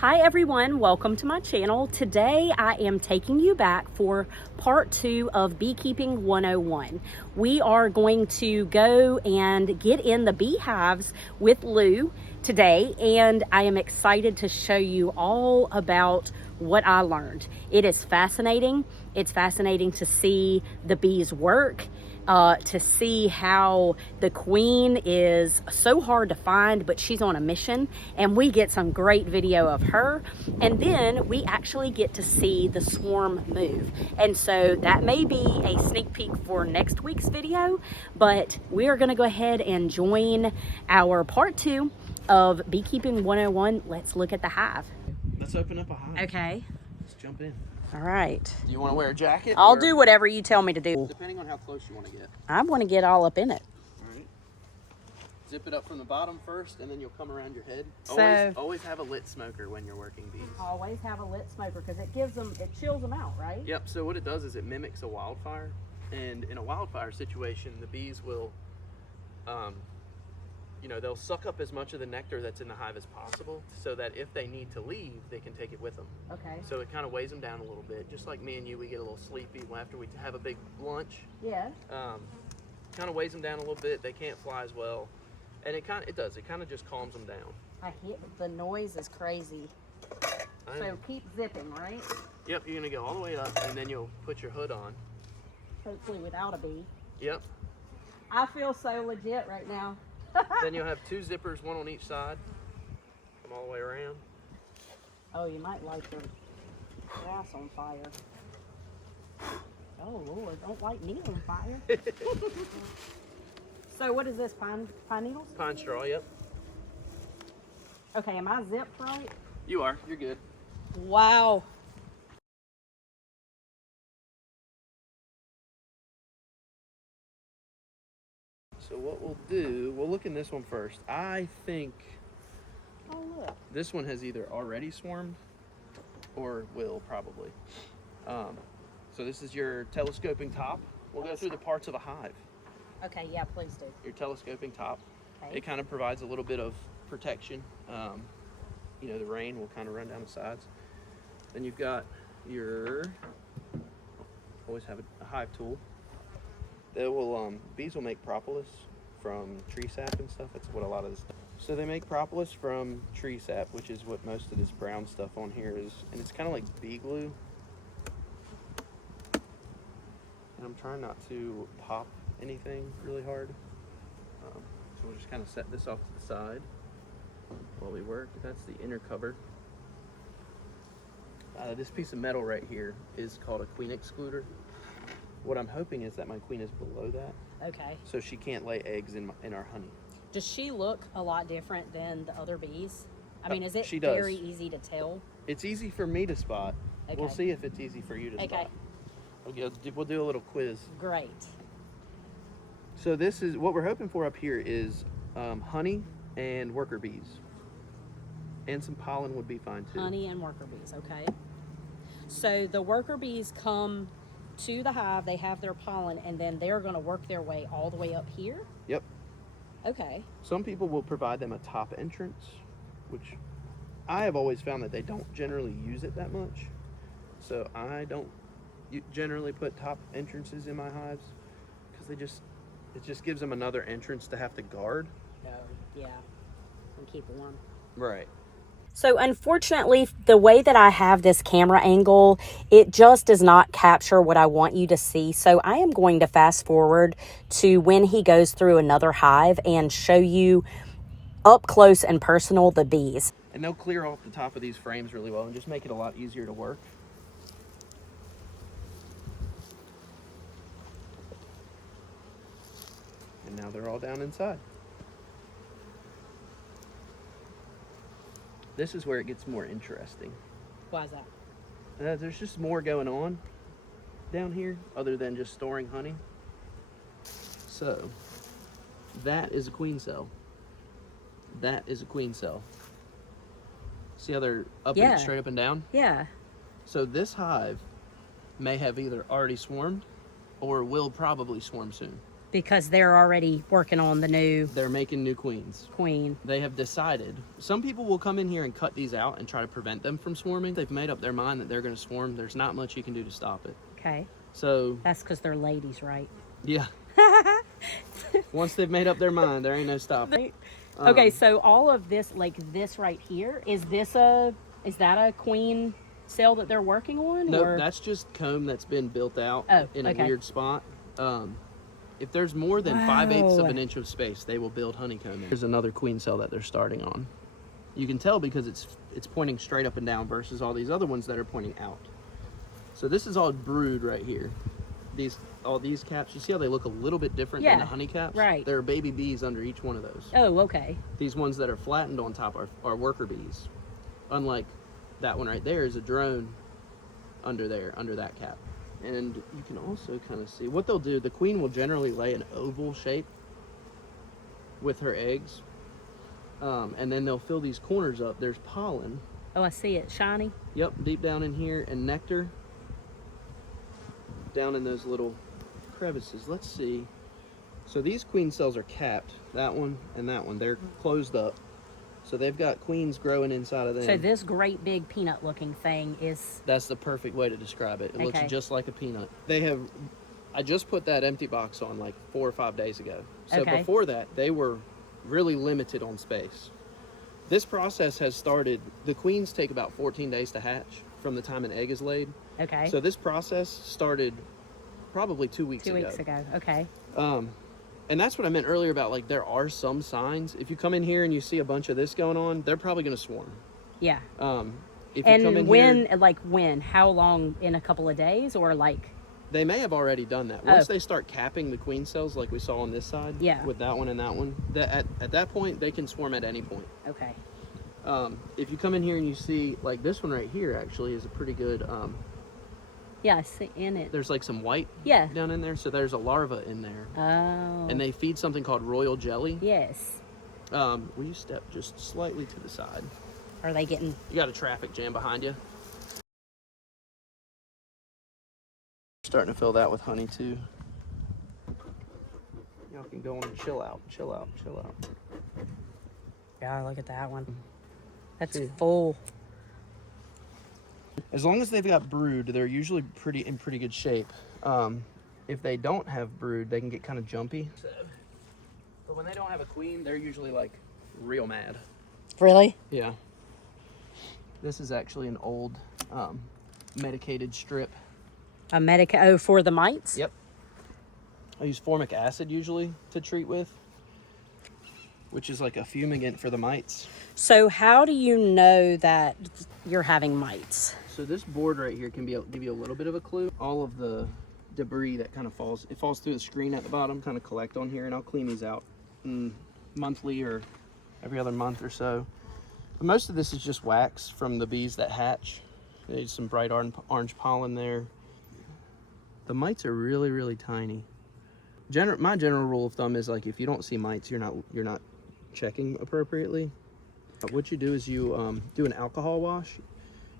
Hi everyone, welcome to my channel. Today I am taking you back for part 2 of Beekeeping 101. We are going to go and get in the beehives with Lou today, and I am excited to show you all about what I learned. It is fascinating. It's fascinating to see the bees work. To see how the queen is so hard to find, but she's on a mission, and we get some great video of her, and then we actually get to see the swarm move. And so that may be a sneak peek for next week's video, but we are going to go ahead and join our part 2 of Beekeeping 101. Let's look at the hive. Let's open up a hive. Okay. Let's jump in. All right. Do you want to wear a jacket? I'll do whatever you tell me to do. Depending on how close you want to get. I want to get all up in it. All right. Zip it up from the bottom first, and then you'll come around your head. So, always have a lit smoker when you're working bees. Always have a lit smoker because it chills them out, right? Yep. So what it does is it mimics a wildfire, and in a wildfire situation, the bees will, they'll suck up as much of the nectar that's in the hive as possible, so that if they need to leave, they can take it with them. Okay. So it kind of weighs them down a little bit, just like me and you. We get a little sleepy after we have a big lunch. Yeah. Kind of weighs them down a little bit. They can't fly as well, and it kind of just calms them down. I hit the noise is crazy. So keep zipping, right? Yep. You're gonna go all the way up, and then you'll put your hood on. Hopefully without a bee. Yep. I feel so legit right now. Then you'll have 2 zippers, one on each side. Come all the way around. Oh, you might light your grass on fire. Oh Lord, don't light me on fire. So what is this, pine needles? Pine straw, yep. Okay, am I zipped right? You are. You're good. Wow. So what we'll do, we'll look in this one first. I think Oh look. this one has either already swarmed or will probably. So this is your telescoping top. We'll go through the parts of a hive. Okay, yeah, please do. Your telescoping top. Okay. It kind of provides a little bit of protection. The rain will kind of run down the sides. Then you've got your, always have a hive tool. Bees will make propolis from tree sap and stuff. That's what a lot of this stuff. So they make propolis from tree sap, which is what most of this brown stuff on here is. And it's kind of like bee glue. And I'm trying not to pop anything really hard. So we'll just kind of set this off to the side while we work. That's the inner cover. This piece of metal right here is called a queen excluder. What I'm hoping is that my queen is below that. Okay. So she can't lay eggs in our honey. Does she look a lot different than the other bees? I mean, is it she does. very easy to tell? It's easy for me to spot. Okay. We'll see if it's easy for you to spot. We'll do a little quiz. Great. So this is what we're hoping for up here is honey and worker bees. And some pollen would be fine too. Honey and worker bees, okay. So the worker bees come to the hive, they have their pollen, and then they're going to work their way all the way up here? Yep. Okay. Some people will provide them a top entrance, which I have always found that they don't generally use it that much. So I don't generally put top entrances in my hives because it just gives them another entrance to have to guard. Oh, yeah. And keep warm. Right. So unfortunately, the way that I have this camera angle, it just does not capture what I want you to see. So I am going to fast forward to when he goes through another hive and show you up close and personal the bees. And they'll clear off the top of these frames really well and just make it a lot easier to work. And now they're all down inside. This is where it gets more interesting. Why is that? There's just more going on down here other than just storing honey. So that is a queen cell. That is a queen cell. See how they're up and straight up and down? Yeah. So this hive may have either already swarmed or will probably swarm soon. Because they're already working on the new They're making new queens. queen. They have decided. Some people will come in here and cut these out and try to prevent them from swarming. They've made up their mind that they're going to swarm. There's not much you can do to stop it. Okay. So That's because they're ladies, right? yeah. Once they've made up their mind, there ain't no stopping. Okay, so all of this, like this right here, is that a queen cell that they're working on? No, or? that's just comb that's been built out in a okay. weird spot. If there's more than 5/8 of Wow. an inch of space, they will build honeycomb in. There's another queen cell that they're starting on. You can tell because it's pointing straight up and down versus all these other ones that are pointing out. So this is all brood right here. All these caps, you see how they look a little bit different than the honey caps? Right. There are baby bees under each one of those. Oh, okay. These ones that are flattened on top are worker bees. Unlike that one right there is a drone under that cap. And you can also kind of see what they'll do. The queen will generally lay an oval shape with her eggs. And then they'll fill these corners up. There's pollen. Oh, I see it. Shiny. Yep, deep down in here, and nectar down in those little crevices. Let's see. So these queen cells are capped. That one and that one. They're closed up. So they've got queens growing inside of them. So this great big peanut looking thing is... That's the perfect way to describe it. It looks Okay. just like a peanut. I just put that empty box on like 4 or 5 days ago. So Okay. before that, they were really limited on space. This process has started. The queens take about 14 days to hatch from the time an egg is laid. Okay. So this process started probably 2 weeks 2 ago. weeks ago. Okay. And that's what I meant earlier about, like, there are some signs. If you come in here and you see a bunch of this going on, they're probably going to swarm. Yeah. If you come in And when, here, like when? How long? In a couple of days or like... they may have already done that. Once they start capping the queen cells, like we saw on this side, Yeah. with that one and that one, at that point, they can swarm at any point. Okay. If you come in here and you see, like, this one right here actually is a pretty good, Yeah, I see in it. there's like some white Yeah. down in there, so there's a larva in there. Oh. And they feed something called royal jelly. Yes. Will you step just slightly to the side? Are they getting... You got a traffic jam behind you. Starting to fill that with honey too. Y'all can go on and chill out. Yeah, look at that one. That's See. full. As long as they've got brood, they're usually in pretty good shape. If they don't have brood, they can get kind of jumpy. But when they don't have a queen, they're usually like real mad. Really? Yeah. This is actually an old medicated strip. For the mites? Yep. I use formic acid usually to treat with, which is like a fumigant for the mites. So how do you know that you're having mites? So this board right here can give you a little bit of a clue. All of the debris that kind of falls through the screen at the bottom, kind of collect on here, and I'll clean these out monthly or every other month or so. But most of this is just wax from the bees that hatch. There's some bright orange pollen there. The mites are really, really tiny. My general rule of thumb is, like, if you don't see mites, you're not checking appropriately. What you do is you do an alcohol wash.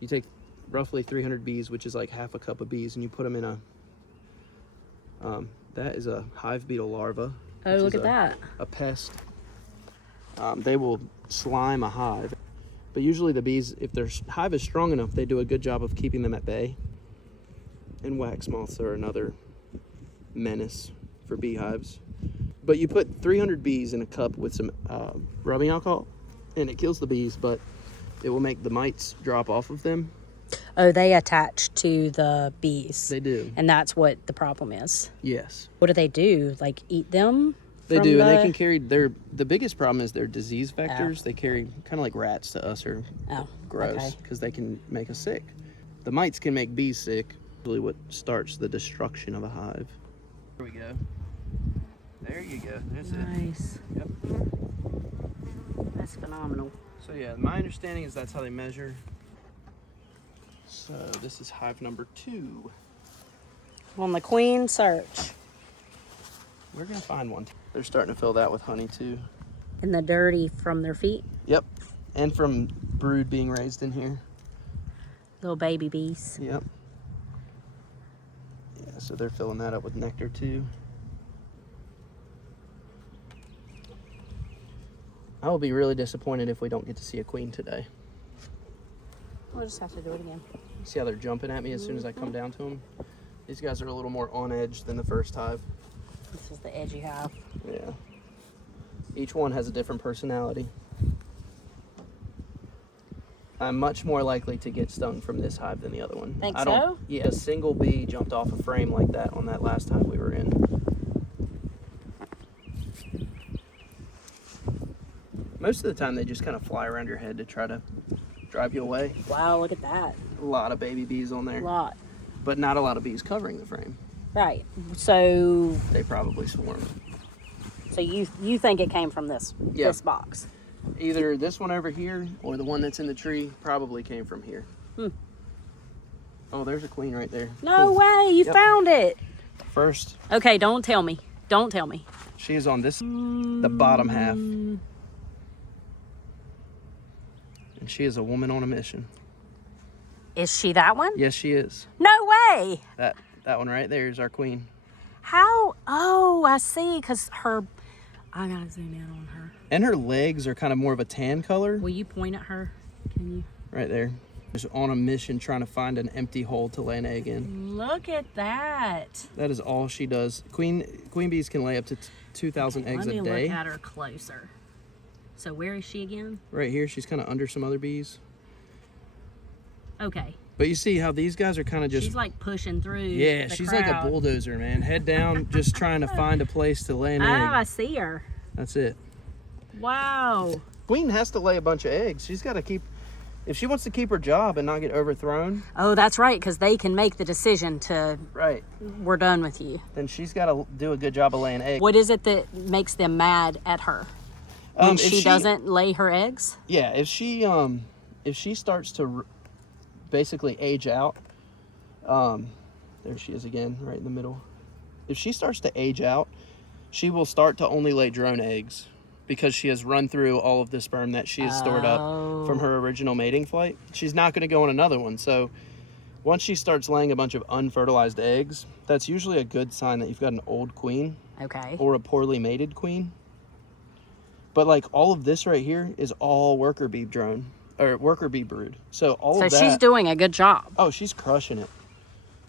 You take roughly 300 bees, which is like half a cup of bees, and you put them in that is a hive beetle larva. Oh, look at that. A pest. They will slime a hive. But usually the bees, if their hive is strong enough, they do a good job of keeping them at bay. And wax moths are another menace for beehives. But you put 300 bees in a cup with some rubbing alcohol, and it kills the bees, but it will make the mites drop off of them. Oh, they attach to the bees. They do. And that's what the problem is. Yes. What do they do? Like eat them? They do, and they can carry the biggest problem is their disease vectors. Oh. They carry, kind of like rats to us, are gross because they can make us sick. The mites can make bees sick. Really what starts the destruction of a hive. There we go. There you go. There's it. Nice. Yep. That's phenomenal. So yeah, my understanding is that's how they measure. So this is hive number 2. On the queen search. We're gonna find one. They're starting to fill that with honey too. And the dirty from their feet. Yep. And from brood being raised in here. Little baby bees. Yep. Yeah, so they're filling that up with nectar too. I will be really disappointed if we don't get to see a queen today. We'll just have to do it again. See how they're jumping at me as soon as I come down to them? These guys are a little more on edge than the first hive. This is the edgy hive. Yeah. Each one has a different personality. I'm much more likely to get stung from this hive than the other one. Think so? Yeah, a single bee jumped off a frame like that on that last hive we were in. Most of the time they just kind of fly around your head to try to drive you away. Wow, look at that. A lot of baby bees on there. A lot. But not a lot of bees covering the frame. Right. So They probably swarmed. so you think it came from this box? Either this one over here or the one that's in the tree probably came from here. Oh, there's a queen right there. No Cool. way, you found it. First, Okay, don't tell me. Don't tell me. she is on this, the bottom half. And she is a woman on a mission. Is she that one? Yes, she is. No way. That one right there is our queen. How? Oh, I see. Because her, I gotta zoom in on her. And her legs are kind of more of a tan color. Will you point at her? Can you? Right there. Just on a mission trying to find an empty hole to lay an egg in. Look at that. That is all she does. Queen bees can lay up to 2,000 eggs a day. Let me look at her closer. So where is she again? Right here, she's kind of under some other bees. Okay. But you see how these guys are kind of just... She's like pushing through. Yeah, the she's crowd. like a bulldozer, man. Head down, just trying to find a place to lay an egg. I see her. That's it. Wow. Queen has to lay a bunch of eggs. She's got to keep... If she wants to keep her job and not get overthrown... Oh, that's right, because they can make the decision to... Right. We're done with you. Then she's got to do a good job of laying eggs. What is it that makes them mad at her? When she doesn't lay her eggs? Yeah, if she starts to basically age out, there she is again, right in the middle. If she starts to age out, she will start to only lay drone eggs because she has run through all of the sperm that she has stored up from her original mating flight. She's not going to go on another one. So once she starts laying a bunch of unfertilized eggs, that's usually a good sign that you've got an old queen. Okay. Or a poorly mated queen. But like all of this right here is all worker bee drone or worker bee brood. So all of that. So she's doing a good job. Oh, she's crushing it.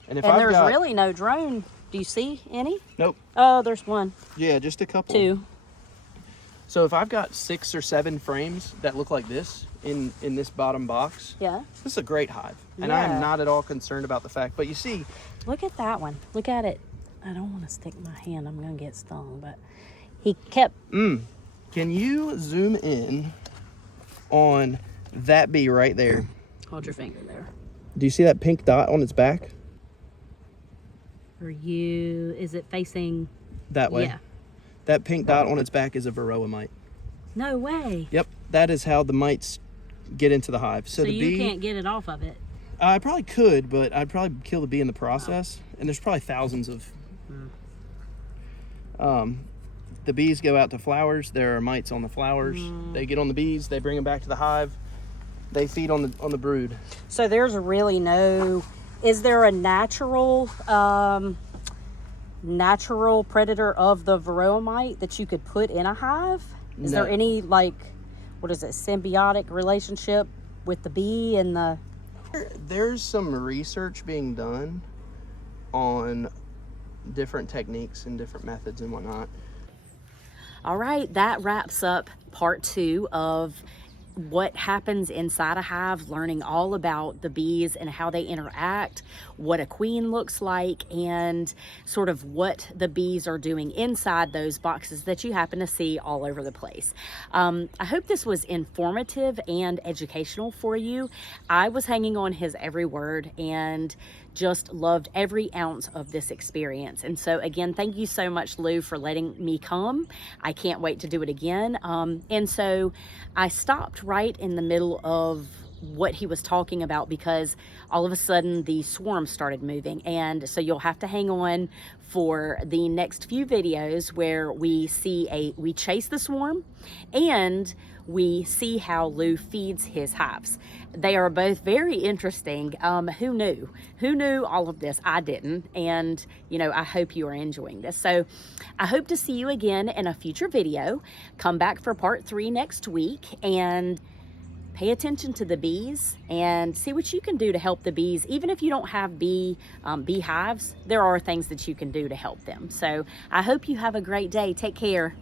And if there's really no drone. Do you see any? Nope. Oh, there's one. Yeah, just a couple. 2. So if I've got 6 or 7 frames that look like this in this bottom box, Yeah. this is a great hive. And I am not at all concerned about the fact. But you see, Look at that one. Look at it. I don't want to stick my hand. I'm going to get stung. But he kept... Can you zoom in on that bee right there? Hold your finger there. Do you see that pink dot on its back? Is it facing... That way? Yeah. That pink dot on its back is a varroa mite. No way. Yep, that is how the mites get into the hive. So the you bee, can't get it off of it. I probably could, but I'd probably kill the bee in the process. And there's probably thousands of... The bees go out to flowers. There are mites on the flowers. They get on the bees. They bring them back to the hive. They feed on the brood. So there's really no... Is there a natural predator of the varroa mite that you could put in a hive? Is there any, like, what is it, symbiotic relationship with the bee and the... There's some research being done on different techniques and different methods and whatnot. All right, that wraps up part 2 of what happens inside a hive, learning all about the bees and how they interact, what a queen looks like, and sort of what the bees are doing inside those boxes that you happen to see all over the place. I hope this was informative and educational for you. I was hanging on his every word and just loved every ounce of this experience. And so again, thank you so much, Lou, for letting me come. I can't wait to do it again. And so I stopped right in the middle of what he was talking about, because all of a sudden the swarm started moving. And so you'll have to hang on for the next few videos where we chase the swarm and we see how Lou feeds his hives. They are both very interesting. Who knew? Who knew all of this? I didn't. And, you know, I hope you are enjoying this. So I hope to see you again in a future video. Come back for part 3 next week and pay attention to the bees and see what you can do to help the bees. Even if you don't have beehives, there are things that you can do to help them. So I hope you have a great day. Take care.